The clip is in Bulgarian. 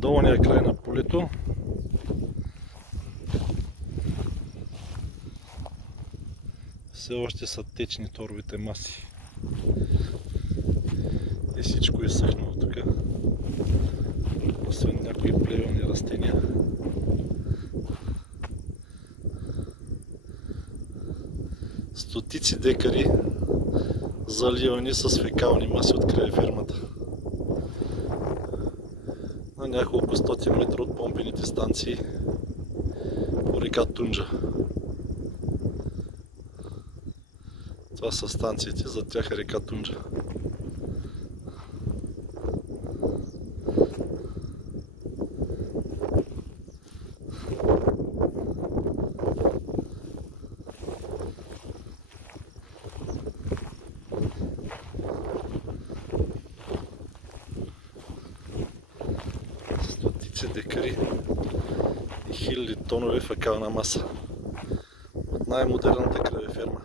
долния край на полето все още са течни торовите маси и всичко е съхнало тук, освен някои плевелни растения. Стотици декари заливани с фекални маси от края фермата. На няколко стотин метра от помпените станции по река Тунджа. Това са станциите, за тях е река Тунджа. Стотици декари и хиляди тонове фекална маса от най-модерната кравеферма.